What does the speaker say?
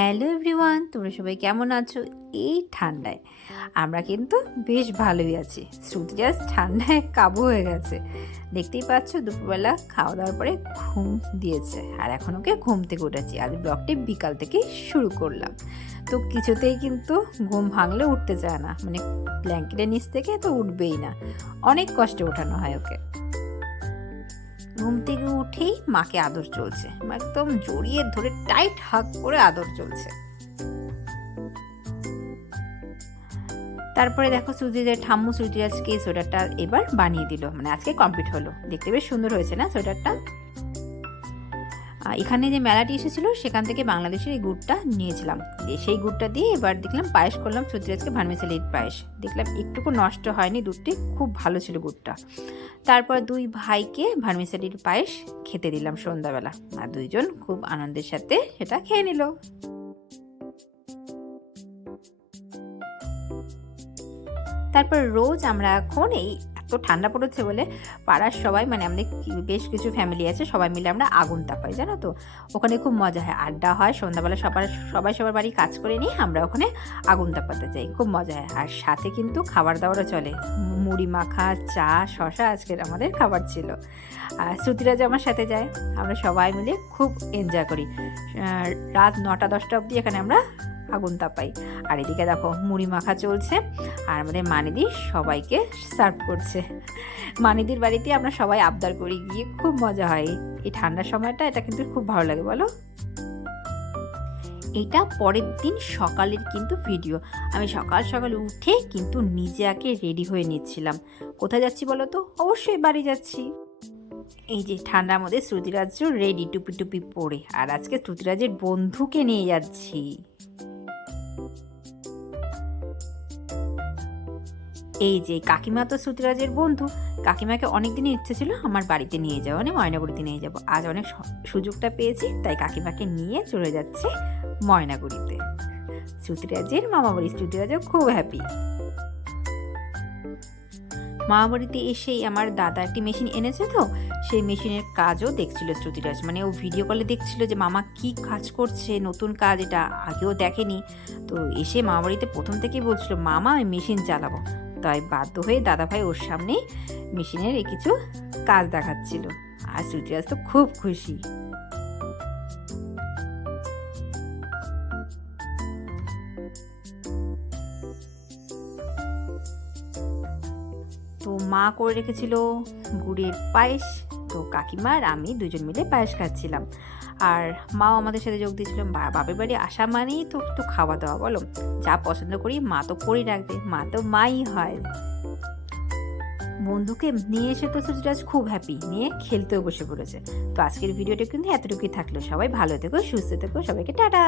Hello everyone, তোমরা সবাই কেমন আছো? এই ঠান্ডায় আমরা কিন্তু বেশ ভালোই আছি। শ্রুতি জাস্ট ঠান্ডায় কাবু হয়ে গেছে। দেখতেই পাচ্ছ দুপুরবেলা খাওয়া দাওয়ার পরে ঘুম দিয়েছে, আর এখন ওকে ঘুম থেকে উঠেছি। আজ ব্লগটি বিকাল থেকে শুরু করলাম, তো কিছুতেই কিন্তু ঘুম ভাঙলে উঠতে চায় না, মানে ব্ল্যাঙ্কেটের নিচ থেকে তো উঠবেই না, অনেক কষ্টে ওঠানো হয় ওকে। ঘুম থেকে উঠেই মাকে আদর চলছে, একদম জড়িয়ে ধরে টাইট হাগ করে আদর চলছে। তারপরে দেখো শ্রুতিদের ঠাম্মু শ্রুতিরাজকে সোয়েটারটা এবার বানিয়ে দিল, মানে আজকে কমপ্লিট হলো। দেখতে বেশ সুন্দর হয়েছে না সোয়েটারটা? এখানে যে মেলাটি এসেছিল সেখান থেকে বাংলাদেশের এই গুড়টা নিয়েছিলাম, সেই গুড়টা দিয়ে এবার দেখলাম পায়েস করলাম শ্রুতিরাজকে, ভার্মিসেলির পায়েস। দেখলাম একটুকু নষ্ট হয়নি, দুধটি খুব ভালো ছিল গুড়টা। তারপর দুই ভাইকে ভার্মিসেলির পায়েস খেতে দিলাম সন্ধ্যাবেলা, আর দুইজন খুব আনন্দের সাথে সেটা খেয়ে নিল। তারপর রোজ আমরা এখন এই এত ঠান্ডা পড়েছে বলে পাড়ার সবাই, মানে আমাদের বেশ কিছু ফ্যামিলি আছে, সবাই মিলে আমরা আগুন তাপাই, জানো তো? ওখানে খুব মজা হয়, আড্ডা হয় সন্ধ্যাবেলা, সবাই সবার বাড়ি কাজ করে নিয়ে আমরা ওখানে আগুন তাপাতে যাই, খুব মজা হয়। আর সাথে কিন্তু খাবার দাবারও চলে, মুড়ি মাখা, চা, শশা আজকের আমাদের খাবার ছিল। আর শ্রুতিরাজ আমার সাথে যায়, আমরা সবাই মিলে খুব এনজয় করি। রাত 9টা-10টা অবধি এখানে আমরা আগুন তাপাই। আর এদিকে দেখো মুড়ি মাখা চলছে, আর আমাদের মানিদি সবাইকে সার্ভ করছে। মানিদির বাড়িতে আমরা সবাই আবদার করি গিয়ে, খুব মজা হয় এই ঠান্ডার সময়টা, এটা কিন্তু খুব ভালো লাগে বলো। এটা পরের দিন সকালের কিন্তু ভিডিও। আমি সকাল সকাল উঠে কিন্তু নিজে আগে রেডি হয়ে নিচ্ছিলাম। কোথায় যাচ্ছি বলো তো? অবশ্যই বাড়ি যাচ্ছি। এই যে ঠান্ডার মধ্যে শ্রুতিরাজ রেডি টুপি টুপি পরে, আর আজকে শ্রুতিরাজের বন্ধুকে নিয়ে যাচ্ছি। এই যে কাকিমা তো শ্রুতিরাজের বন্ধু, কাকিমাকে অনেকদিনই ইচ্ছে ছিল আমার বাড়িতে নিয়ে যাওয়া, মানে ময়নাগুড়িতে নিয়ে যাব। আজ অনেক সুযোগটা পেয়েছি, তাই কাকিমাকে নিয়ে চলে যাচ্ছে ময়নাগুড়িতে। শ্রুতিরাজের মামা বাড়ি, শ্রুতিরাজও খুব হ্যাপি। মামা বাড়িতে এসেই আমার দাদা একটি মেশিন এনেছে, তো সেই মেশিনের কাজও দেখছিল শ্রুতিরাজ, মানে ও ভিডিও কলে দেখছিল যে মামা কি কাজ করছে, নতুন কাজ, এটা আগেও দেখেনি। তো এসে মামা বাড়িতে প্রথম থেকেই বলছিল মামা আমি মেশিন চালাবো, তাই বাধ্য হয়ে দাদাভাই ওর সামনে মেশিনের কিছু কাজ দেখাচ্ছিল, আর শ্রুতিরাজ তো খুব খুশি। তো মা করে রেখেছিল গুড়ের পায়েস, তো কাকিমা আর আমি দুজন মিলে পায়েস খাচ্ছিলাম, আর মাও আমাদের সাথে যোগ দিয়েছিল। বাপের বাড়ি আসা মানেই তো একটু খাওয়া দাওয়া, বলো, যা পছন্দ করি মা তো করেই রাখবে, মা তো মাই হয়। বন্ধুকে নিয়ে এসে তো সুচিরাজ খুব হ্যাপি, নিয়ে খেলতেও বসে পড়েছে। তো আজকের ভিডিওটা কিন্তু এতটুকুই থাকলো, সবাই ভালো থেকো, সুস্থ থেকো, সবাইকে টাটা।